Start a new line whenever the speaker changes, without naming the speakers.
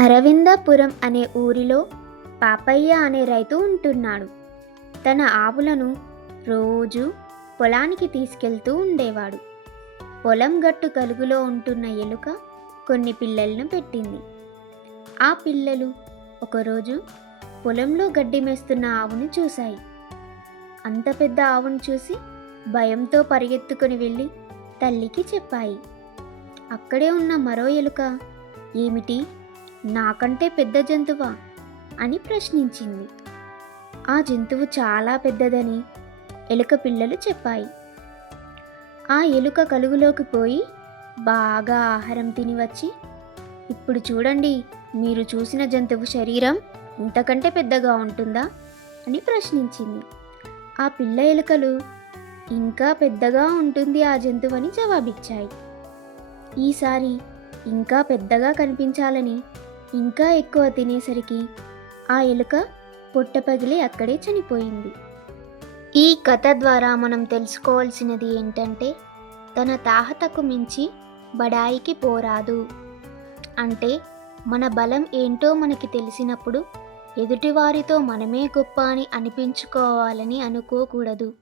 అరవిందపురం అనే ఊరిలో పాపయ్య అనే రైతు ఉంటున్నాడు. తన ఆవులను రోజు పొలానికి తీసుకెళ్తూ ఉండేవాడు. పొలం గట్టు కలుగులో ఉంటున్న ఎలుక కొన్ని పిల్లలను పెట్టింది. ఆ పిల్లలు ఒకరోజు పొలంలో గడ్డి మేస్తున్న ఆవును చూశాయి. అంత పెద్ద ఆవును చూసి భయంతో పరిగెత్తుకుని వెళ్ళి తల్లికి చెప్పాయి. అక్కడే ఉన్న మరో ఎలుక ఏమిటి? నాకంటే పెద్ద జంతువా? అని ప్రశ్నించింది. ఆ జంతువు చాలా పెద్దదని ఎలుక పిల్లలు చెప్పాయి. ఆ ఎలుక కలుగులోకి పోయి బాగా ఆహారం తిని వచ్చి ఇప్పుడు చూడండి మీరు చూసిన జంతువు శరీరం ఇంతకంటే పెద్దగా ఉంటుందా? అని ప్రశ్నించింది. ఆ పిల్ల ఎలుకలు ఇంకా పెద్దగా ఉంటుంది ఆ జంతువు అని జవాబిచ్చాయి. ఈసారి ఇంకా పెద్దగా కనిపించాలని ఇంకా ఎక్కువ తినేసరికి ఆ ఎలుక పొట్ట పగిలి అక్కడే చనిపోయింది. ఈ కథ ద్వారా మనం తెలుసుకోవాల్సినది ఏంటంటే తన తాహతకు మించి బడాయికి పోరాదు. అంటే మన బలం ఏంటో మనకి తెలిసినప్పుడు ఎదుటివారితో మనమే గొప్ప అని అనిపించుకోవాలని అనుకోకూడదు.